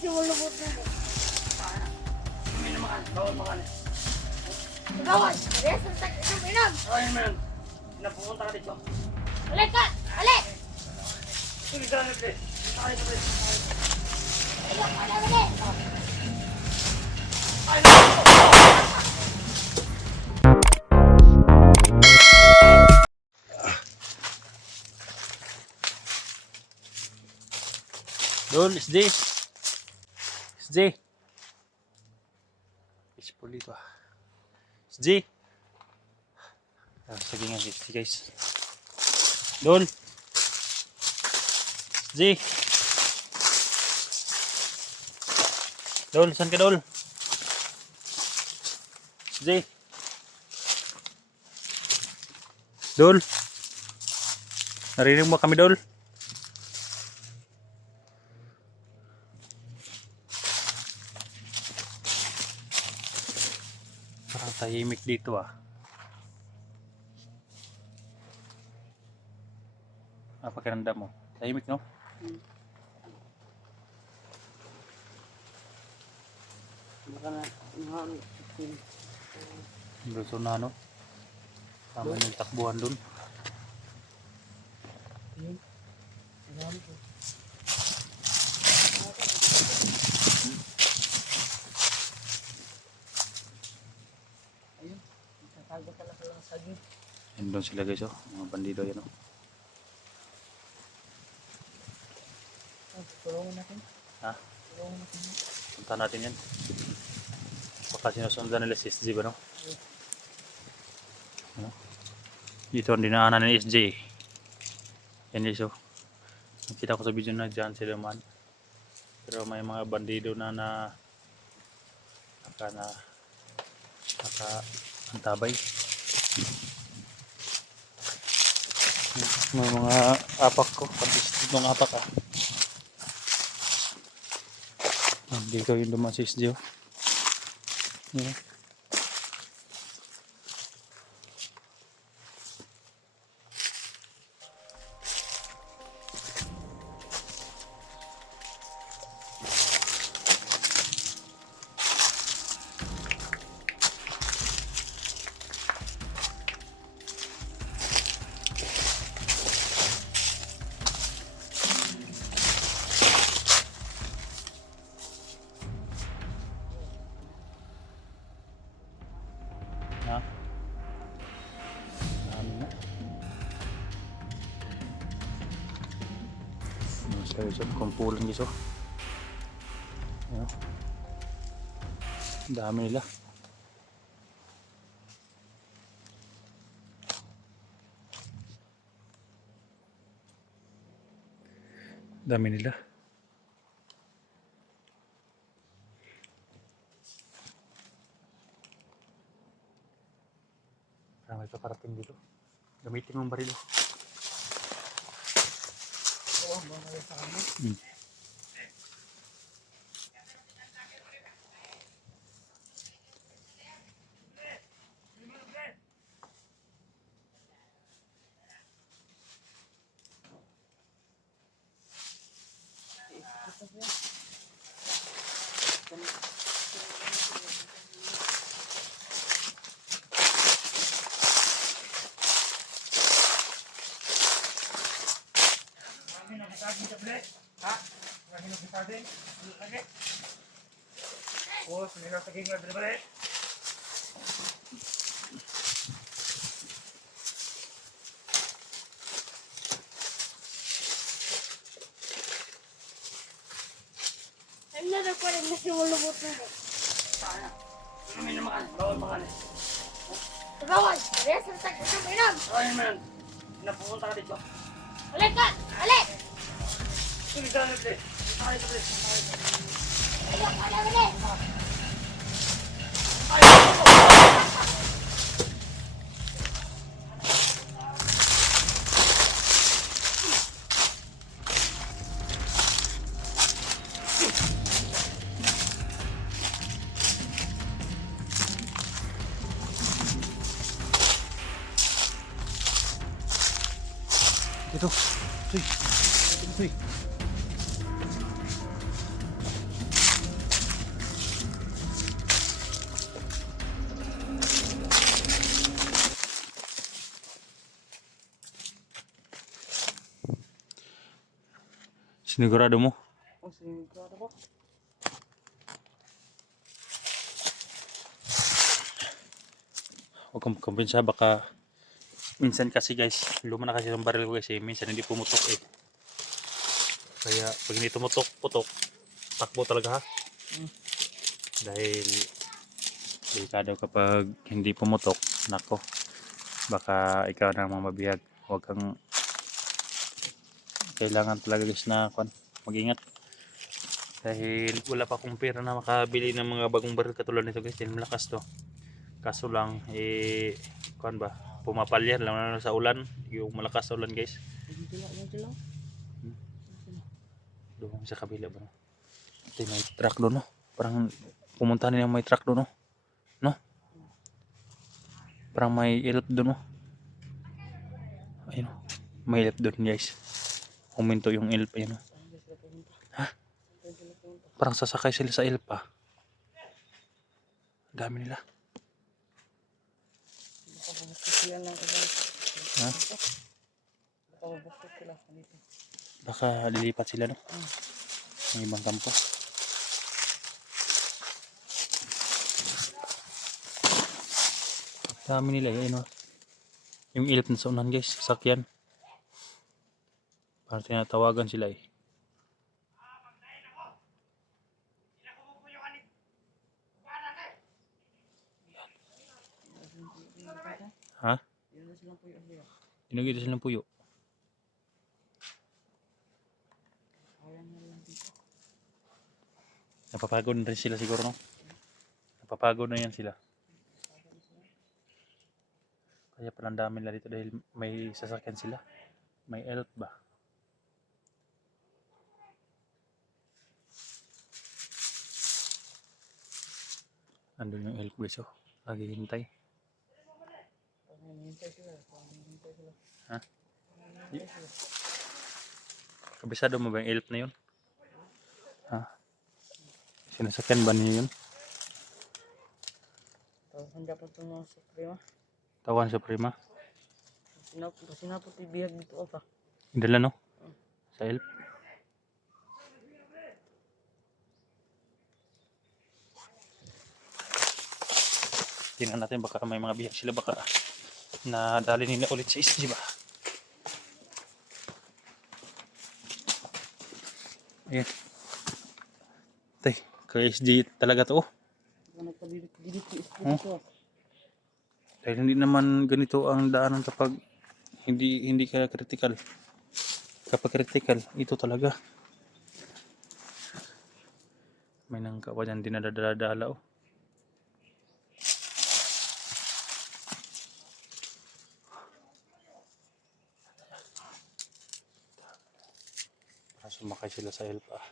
kasi malubot na. May naman, bawal makan. Bawal! Parehas ang tag-inom-inom! Ay, man. Napupunta ka dito. Balik ka! Balik! Sige, dali, please. Sakay ka, please. Balik ka na, balik! Ay, no! Dol, SJ. SJ. Peaceful dito ah. SJ. Sige nga, SJ guys. Dol. SJ. Dol, saan ka Dol? SJ. Dol. Narinig mo kami Dol? Parang tahimik dito ah. Apa pakiramdam mo? Tahimik no? Gusto na no? Tama yung takbuhan dun. Yan doon sila guys oh, mga bandido yan oh. Tulungan natin. Ha? Tulungan natin. Punta natin yan. Baka sinusundan nila si SJ ba no? Ano? Dito ang dinaanan ni SJ. Yan guys oh. Nakita ko sa video na dyan sila man. Pero may mga bandido na antabay. May mga apak ko. Pag-istig ng apak ah. Hindi ko yung duman si SJ oh. Yeah. Ha? Dami na. Mas kayo sa kumpulan guys oh. Ayan. Dami nila. Dami nila. May paparating dito. Gamitin mong barilo. Oo, mga sa kanya. Ha? Lagi na kita din. Lagi. Oh, sinira sa king balik. Ano na pa rin kasi malubot na. May naman, bawal makan. Bawal! Parehas ang tag-inom-inom! Ay, man. Napupunta ka dito. Balik ka! Balik! Sige, dali, please. Sakay ka, please. Balik ka na, balik! Ay, no! Dito. Suy. Dito, suy. Sinigurado mo? Oh, sigurado ko. Huwag kang kumbinsa, baka minsan kasi guys, luma na kasi yung baril ko kasi minsan hindi pumutok eh. Kaya pag hindi tumutok, putok, takbo talaga ha. Dahil delikado kapag hindi pumutok, nako, baka ikaw na ang mabihag. Huwag kang, kailangan talaga guys na mag-ingat. Dahil wala pa akong pera na makabili ng mga bagong baril katulad nito guys, dahil malakas to. Kaso lang, pumapalya lang sa ulan, yung malakas sa ulan guys. Doon sa kabila ba? Ito may truck doon no? Parang pumunta nila may truck doon no? No? Parang may ilot doon no? Ayun no? May ilot doon guys. Huminto yung ilp ayun no? Ha? Parang sasakay sila sa ilp ah. Dami nila. Ha? Baka lilipat sila no? Ng ibang kampo. Dami nila eh no? Yung ilip na sa unan guys, sasakyan. Parang tinatawagan sila eh. Ha? Dinagay silang puyo. Napapagod na rin sila siguro no? Napapagod na yan sila. Kaya palang dami nila dito dahil may sasakyan sila. May elf ba? Andun yung elf guys oh. Lagi hintay. Ha? Kabisado mo ba yung elf na yun? Ha? Sinasakyan ba niyo yun? Tawagan dapat ito mga Suprema. Tawan Suprema? Sinapot ibihag dito ka. Dala no? Sa elf? Tingnan natin baka may mga bihag sila baka nadali nila ulit sa SG ba? Ayan. Tay, ka-SG talaga to oh. Dahil hindi naman ganito ang daanan kapag hindi ka critical. Kapag critical, ito talaga. May nangka pa dyan dinadala oh. Para sumakay sila sa elf ah.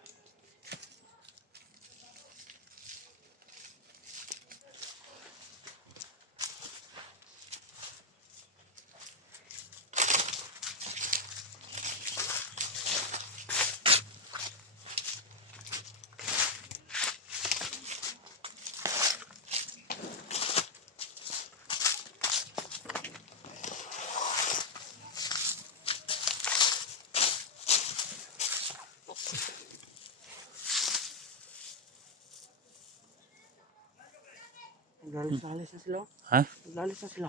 Lalis na sila. Ha? Lalis na sila.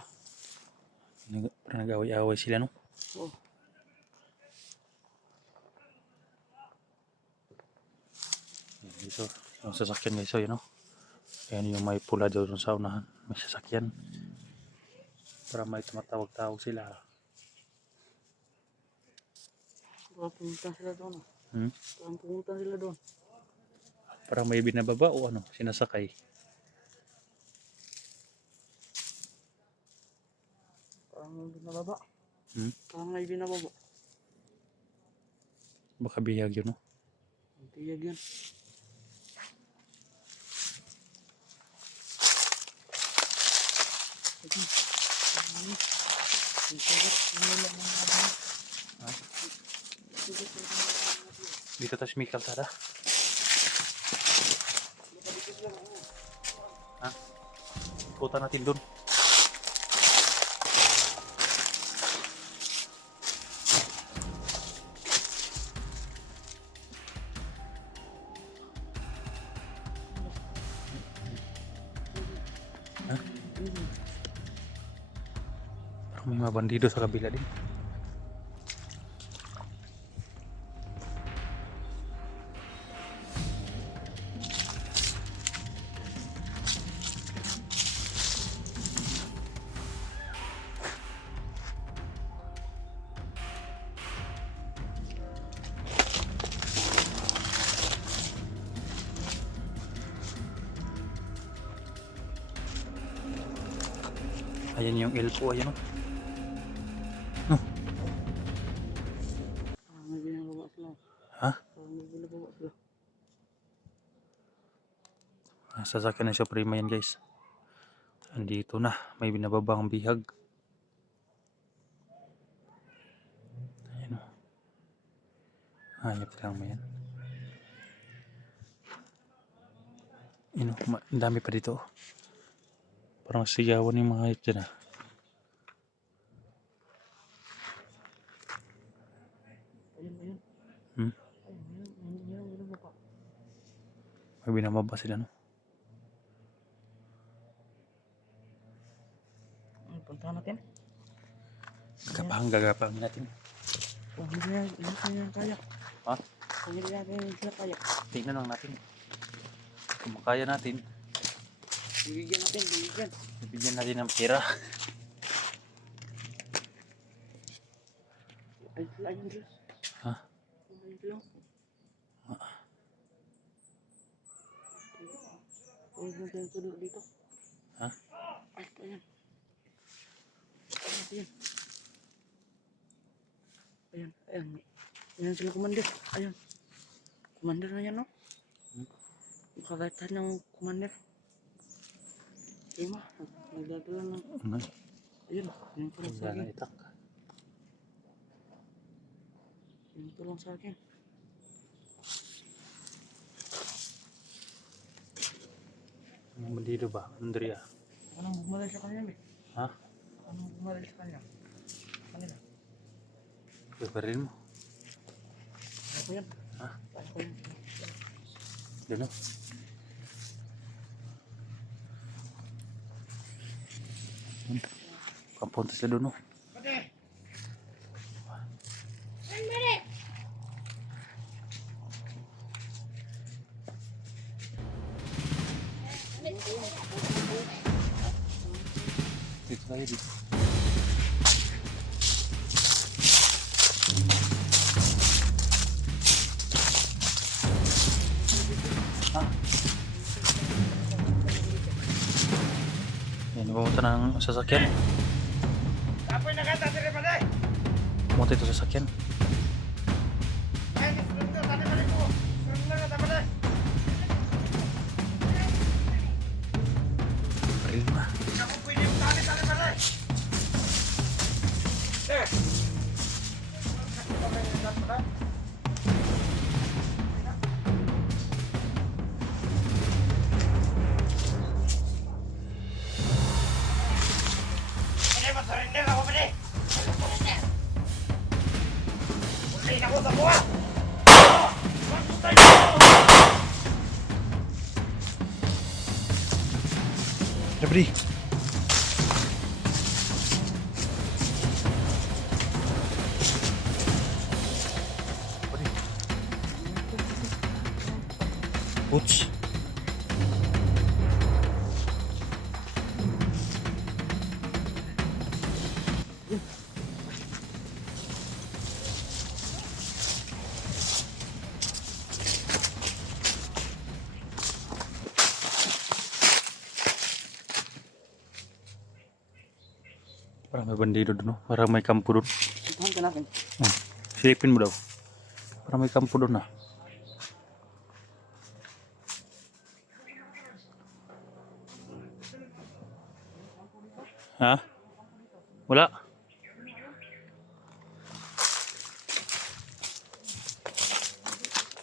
Parang nag-away-away sila no? Oh. Dito, yung sasakyan guys, so yun no? Ayan yung may pula doon sa unahan. May sasakyan. Para may tumatawag-tawag sila. Parang pumunta sila doon. Hmm? Parang pumunta sila doon. Parang may binababa o ano, sinasakay. Parang may binababa. Hmm? Parang may binababa. Baka bihag yun no? Tiyag yan. Dito tayo sumikal tada. Ha? Ikutan natin dun. Parang may mga bandido sa kabila din. Ayan yung elpo, ayan o. No. May binababa sila. Ha? May binababa sila. Sasakyan ng Suprema yan guys. Andito na, may binababang bihag. Ayan o. Hayop lang mo yan. Ayan o, ang dami pa dito. Parang sigawan yung mga hayop dyan ah. Ayun. Hmm? Ayun, binababa. May binababa sila no. Puntahan natin. Gagapang natin. Oh, hindi kaya kaya. Ha? Hindi kaya kaya. Tingnan lang natin. Kung makaya natin, Bibigyan natin, bibigyan. bibigyan natin ng pera. Ayun, Diyos. Ha? Ayun lang. Huwag na tayo tulog dito. Ha? Ay, ayan. Ayan. Ayan. Ayan sila, Commander. Ayan. Commander na yan, no? Makakaitan ng Commander. Ima, nagdadala ng... Ano? Ayun, yun ko lang sa akin. Itak. Yun ko lang sa akin. Anong bandido ba? Andrea. Anong bumalay sa kanya, eh? Ha? Anong bumalay sa kanya? Kanila. Ibarin mo. Kaya ko yan. Ha? Kaya ko yan. Doon o. Kapunta sila doon o. Dito tayo dito. Ha? Yan, pumunta ng sasakyan. Apoy na kata, tiri pa day! Pumunta ito sa sasakyan. Ay, sunod ka, tali pa rin po! Sunod na kata pa day! Baril mo na. Hindi ako pwede yung tali pa day! Eh! Kasi pa kayo yung lahat pa day? Hindi, masarinder ako pa day! Pagkain ako sa buwan! Dabri. Boots. Parang may bandido doon, no? Parang may kampo doon. Itahan ka natin. Silipin mo daw. Parang may kampo doon, Ha? Wala.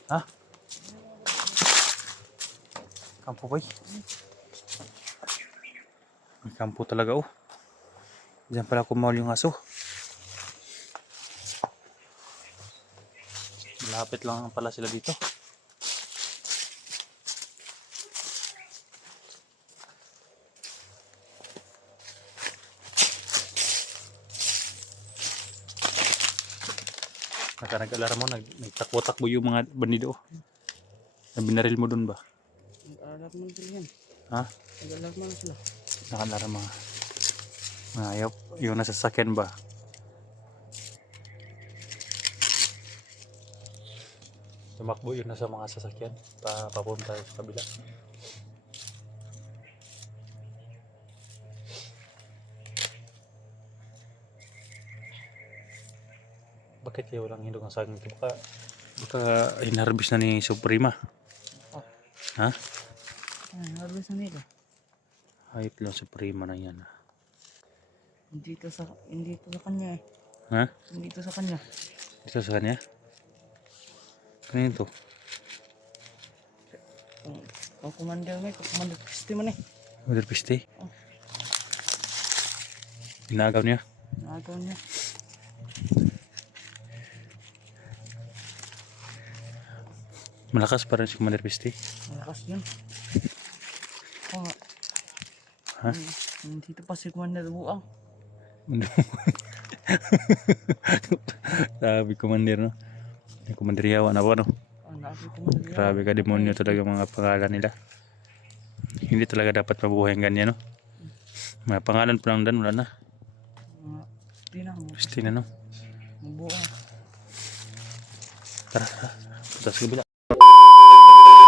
Ha? Kampo ba? May kampo talaga, oh. Diyan pala kumahol yung aso. Malapit lang pala sila dito. Pagka nag-alarm mo, nagtakbo-takbo yung mga bandido. Na binaril mo dun ba? Nag-alarm man sila yan. Ha? Nag-alarm man sila. Naka-alarm mga. Ayaw, yung nasa sasakyan ba? Tumakbo yun nasa mga sasakyan. Papunta sa kabila. Bakit kayo walang hindog ang saging ito? Baka hinarbis na ni Suprema. Oh. Ha? Ay, harvest na nila. Hayop lang Suprema na yan. Hindi to sa kanya eh. Ha? Hindi to sa kanya. Ito sa kanya? Kanino to? Kung commander may, kung commander Christy man eh. Mother Piste? Oh. Inagaw niya? Nakagaw niya. Malakas pa rin si Commander Piste. Malakas yun. Oo nga. Ha? Dito pa si Commander Buang. Sabi Commander, no? Yung Commander Yawa na po, no? Nabi Commander. Grabe ka, demonyo talaga mga pangalan nila. Hindi talaga dapat mabuhay ang ganyan, no? Mga pangalan pa lang dan, wala na. Hindi na. Piste na, no? Buang. Tara, tara. Punta sa kabila.